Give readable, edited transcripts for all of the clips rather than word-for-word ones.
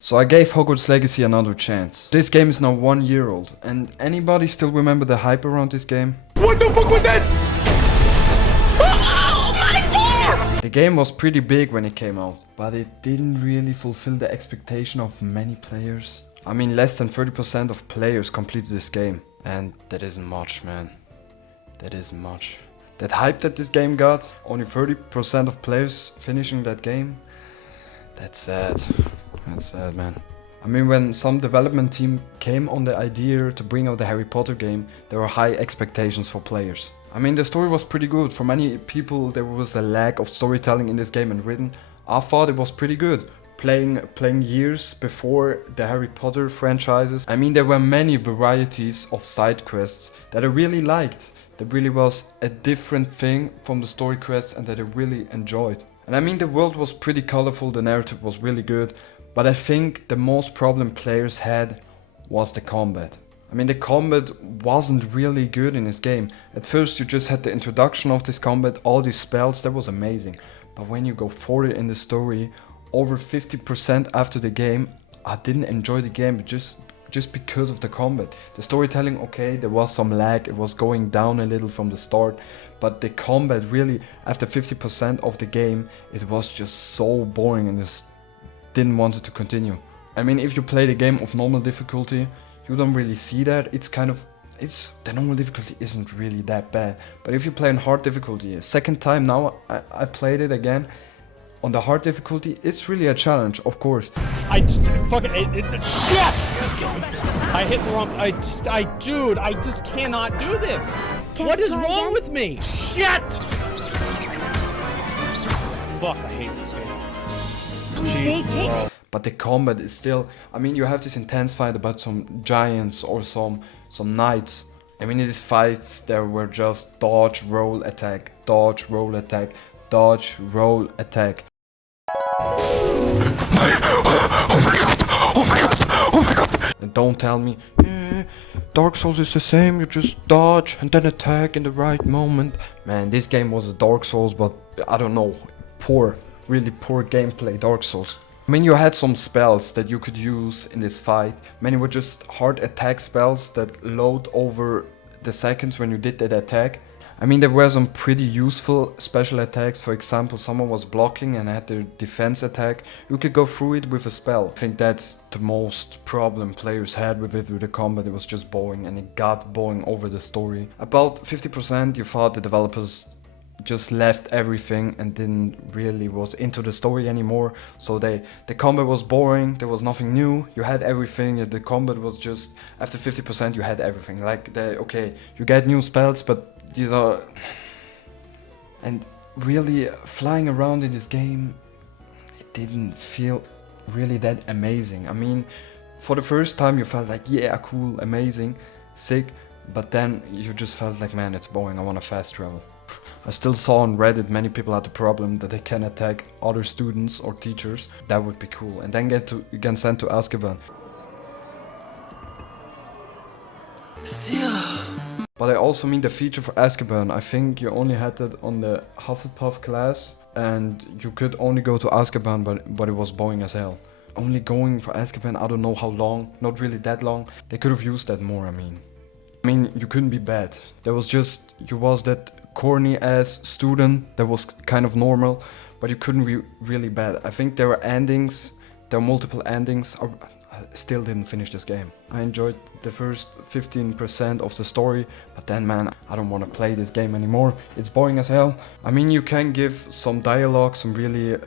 So I gave Hogwarts Legacy another chance. This game is now 1 year old, and anybody still remember the hype around this game? What the fuck was that? Oh my god! The game was pretty big when it came out, but it didn't really fulfill the expectation of many players. I mean, less than 30% of players completed this game, and that isn't much, man. That isn't much. That hype that this game got, only 30% of players finishing that game, that's sad. That's sad, man. I mean, when some development team came on the idea to bring out the Harry Potter game, there were high expectations for players. I mean, the story was pretty good. For many people, there was a lack of storytelling in this game and written. I thought it was pretty good. Playing years before the Harry Potter franchises. I mean, there were many varieties of side quests that I really liked. That really was a different thing from the story quests and that I really enjoyed. And I mean, the world was pretty colorful, the narrative was really good. But I think the most problem players had was the combat. I mean, the combat wasn't really good in this game. At first you just had the introduction of this combat, all these spells, that was amazing. But when you go further in the story, over 50% after the game, I didn't enjoy the game just because of the combat. The storytelling, okay, there was some lag, it was going down a little from the start. But the combat really, after 50% of the game, it was just so boring and just didn't want it to continue. I mean, if you play the game of normal difficulty, you don't really see that. The normal difficulty isn't really that bad. But if you play on hard difficulty, a second time now, I played it again. On the hard difficulty, it's really a challenge, of course. I just fucking shit! I hit the wrong. Dude, I just cannot do this. What is wrong with me? Shit! Fuck, I hate this game. Jesus, bro. But the combat is still, I mean, you have this intense fight about some giants or some knights. I mean, in these fights there were just dodge, roll, attack, dodge, roll, attack, dodge, roll, attack. Oh my god! Oh my god! Oh my god! And don't tell me, Dark Souls is the same, you just dodge and then attack in the right moment. Man, this game was a Dark Souls, but I don't know, really poor gameplay Dark Souls. I mean, you had some spells that you could use in this fight. Many were just hard attack spells that load over the seconds when you did that attack. I mean, there were some pretty useful special attacks. For example, someone was blocking and had their defense attack. You could go through it with a spell. I think that's the most problem players had with it, with the combat. It was just boring and it got boring over the story. About 50% you thought the developers just left everything and didn't really was into the story anymore. So the combat was boring, there was nothing new, you had everything, the combat was just, after 50% you had everything. Like, okay, you get new spells, but these are... And really, flying around in this game, it didn't feel really that amazing. I mean, for the first time you felt like, yeah, cool, amazing, sick, but then you just felt like, man, it's boring, I want to fast travel. I still saw on Reddit many people had the problem that they can attack other students or teachers. That would be cool. And then get sent to Azkaban. But I also mean the feature for Azkaban. I think you only had that on the Hufflepuff class. And you could only go to Azkaban, but it was boring as hell. Only going for Azkaban, I don't know how long. Not really that long. They could have used that more, I mean, you couldn't be bad. There was just, you was that corny ass student that was kind of normal, but you couldn't be really bad. I think there were multiple endings. I still didn't finish this game. I enjoyed the first 15% of the story, but then, man, I don't want to play this game anymore. It's boring as hell. I mean, you can give some dialogue, some really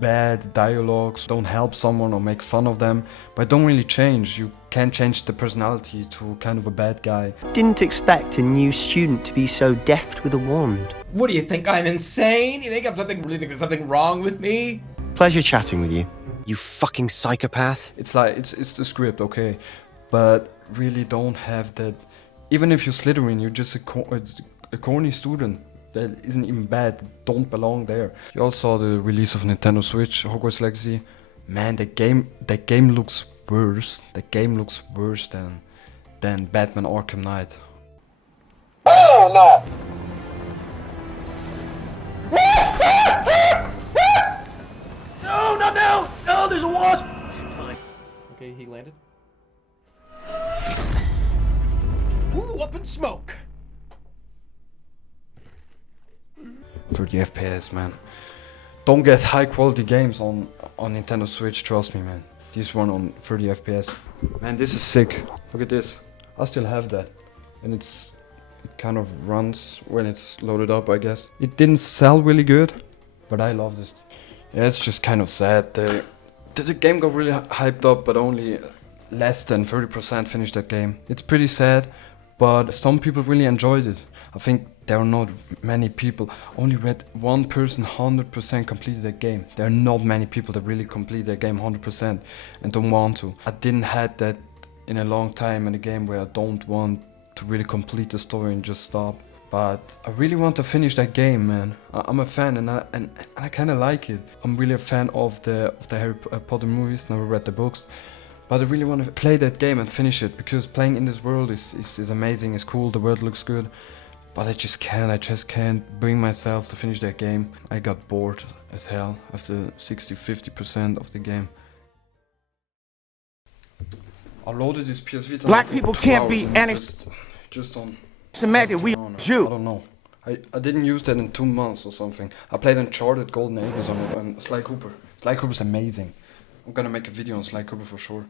bad dialogues, don't help someone or make fun of them, but don't really change. You can't change the personality to kind of a bad guy. Didn't expect a new student to be so deft with a wand. What do you think, I'm insane? You think there's something wrong with me? Pleasure chatting with you, you fucking psychopath. It's like, it's the script, okay, but really don't have that. Even if you're Slytherin, you're just a corny student that isn't even bad, don't belong there. You all saw the release of Nintendo Switch, Hogwarts Legacy. Man, that game looks worse. That game looks worse than Batman Arkham Knight. Oh no! No, not now! No, there's a wasp! Okay, he landed. Ooh, up in smoke. 30 FPS, man. Don't get high quality games on Nintendo Switch, trust me, man. This one on 30 FPS. Man, this is sick. Look at this. I still have that. And it kind of runs when it's loaded up, I guess. It didn't sell really good, but I love this. Yeah, it's just kind of sad. The game got really hyped up, but only less than 30% finished that game. It's pretty sad, but some people really enjoyed it. I think there are not many people. Only read one person 100% completed the game. There are not many people that really complete their game 100% and don't want to. I didn't had that in a long time in a game where I don't want to really complete the story and just stop. But I really want to finish that game, man. I'm a fan and I kind of like it. I'm really a fan of the Harry Potter movies. Never read the books. But I really want to play that game and finish it, because playing in this world is amazing, it's cool, the world looks good. But I just can't bring myself to finish that game. I got bored as hell after 60-50% of the game. I loaded this PS Vita. Black people can't be just on. We I don't know. I didn't use that in 2 months or something. I played Uncharted Golden Ages on it and Sly Cooper. Sly Cooper's amazing. I'm gonna make a video on Sly Cooper for sure.